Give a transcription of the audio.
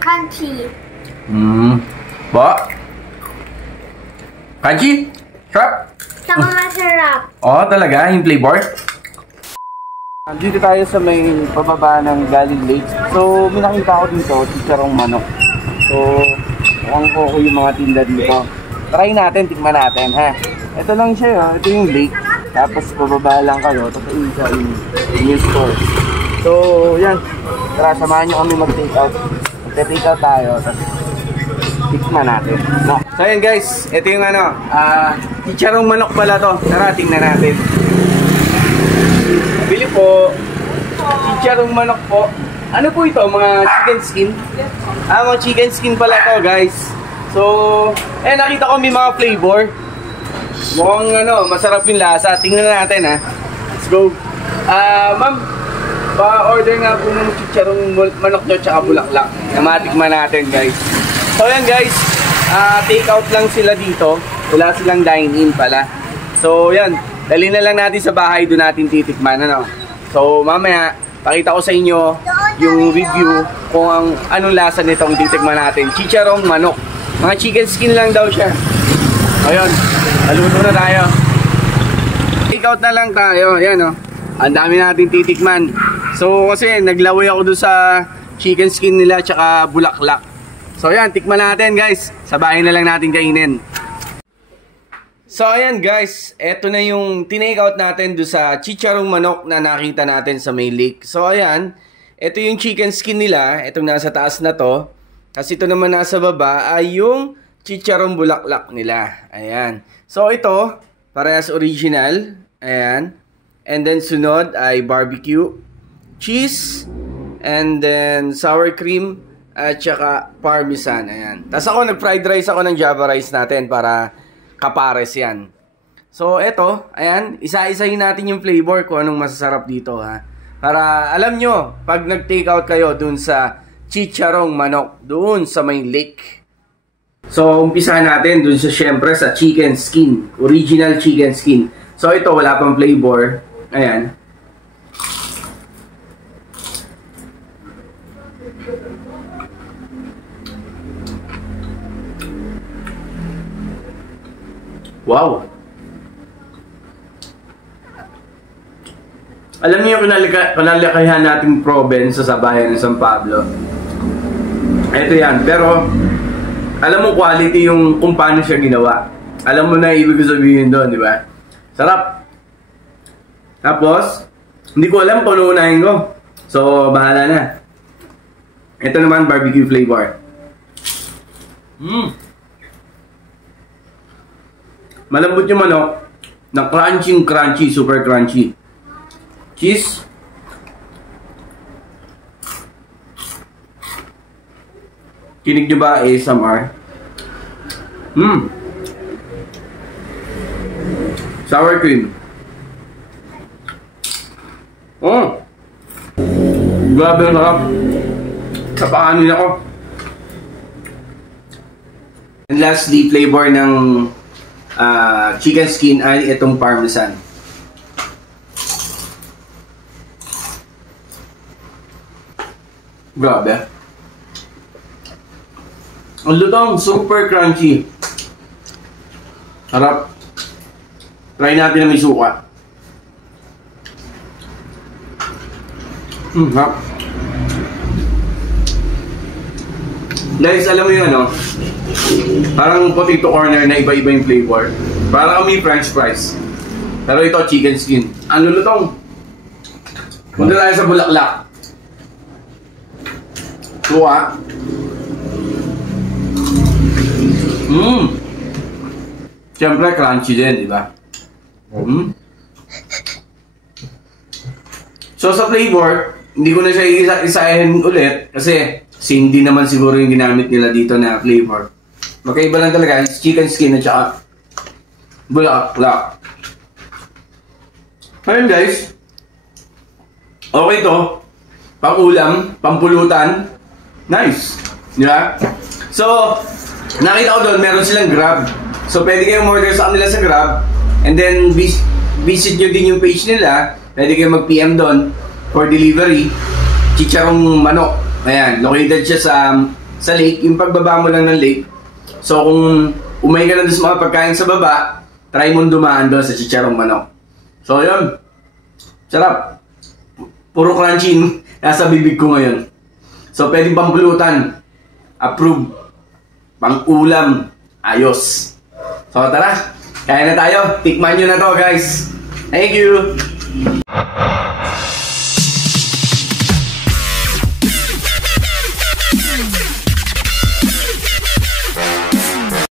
Crunchy. Ba? Crunchy? Sarap? Saka masarap. Oo, talaga? Yung flavor? Dito tayo sa may pababa ng Galing Lake. So, may nakita ko dito, chicharong manok. So, mukhang okay yung mga tinda dito. Try natin, tikman natin, ha? Ito lang siya, ito yung lake. Tapos, pababa lang kayo. Tapos, isa yung store. So, yan. Tara, samahan nyo kami mag-take out. Mag-take out tayo. Tapos, tikman natin. No? So, yan guys. Ito yung chicharong manok pala to. Tara, tingnan natin. Bili po. Chicharong manok po. Ano po ito? Mga chicken skin? Mga chicken skin pala to guys. So, nakita ko may mga flavor. Mukhang masarap yung lasa. Tingnan natin ha. Let's go. Ma'am, pa-order nga po ng chicharong manok nyo tsaka bulaklak. Namatikman natin guys. So yan guys, take out lang sila dito. Wala silang dine-in pala. So yan. Dali na lang natin sa bahay, doon natin titikman, So, mamaya, pakita ko sa inyo yung review kung anong lasa nitong titikman natin. Chicharong manok. Mga chicken skin lang daw siya. Ayun, naluto na tayo. Take out na lang tayo, ayan Ang dami natin titikman. So, kasi naglaway ako doon sa chicken skin nila tsaka bulaklak. So, ayan, tikman natin guys. Sa bahay na lang natin kainin. So ayan guys, eto na yung tinake out natin do sa chicharong manok na nakita natin sa may lake. So ayan, eto yung chicken skin nila, etong nasa taas na to. Kasi ito naman nasa baba ay yung chicharong bulaklak nila. Ayan. So ito, parehas original. Ayan. And then sunod ay barbecue, cheese, and then sour cream, at saka parmesan. Ayan. Tapos ako nag-fried rice ako ng Java rice natin para kapares yan. So, eto, ayan, isa-isahin natin yung flavor kung anong masasarap dito, ha. Para alam nyo, pag nag-take out kayo dun sa chicharong manok, dun sa may lake. So, umpisahan natin dun sa, syempre, sa chicken skin. Original chicken skin. So, ito, wala pang flavor. Ayan. Wow! Alam niyo yung kinalakayan nating province sa bayan ng San Pablo. Ito yan. Pero, alam mo quality yung kung paano siya ginawa. Alam mo na ibig sabihin doon, di ba? Sarap! Tapos, hindi ko alam kung ano unahin ko. So, bahala na. Ito naman, barbecue flavor. Malambot yung manok, na crunchy, super crunchy. Cheese. Kinig nyo ba ASMR? Sour cream. Grabe ang sarap. Kapakanin ako. And lastly, flavor ng chicken skin ay itong parmesan. Grabe. Ang lutong, super crunchy. Sarap. Try natin na may suka. Sarap. Guys, alam mo yun, parang potato corner na iba-iba yung flavor. Parang may french fries. Pero ito, chicken skin. Ang lulutong. Punta tayo sa bulaklak. Suka. Siyempre, crunchy din, di ba? So, sa flavor, hindi ko na siya isa-isahin ulit kasi hindi naman siguro yung ginamit nila dito na flavor. Magkaiba lang talaga, it's chicken skin at saka bulaklak. Ayun guys, okay to, pang-ulam, pampulutan, nice, di ba? So, nakita ko doon, meron silang Grab. So, pwede kayong order sa kanila sa Grab, and then visit nyo din yung page nila, pwede kayong mag-PM doon for delivery. chicharong manok. Ayan, located siya sa lake. Yung pagbaba mo lang ng lake. So kung umay ka na doon sa mga pagkain sa baba, try mo dumaan doon sa chicharong manok. So yun, sarap. Puro crunchy nasa bibig ko ngayon. So pwedeng pampulutan, approve. Pang ulam, ayos. So tara, kaya na tayo. Tikman nyo na to guys. Thank you.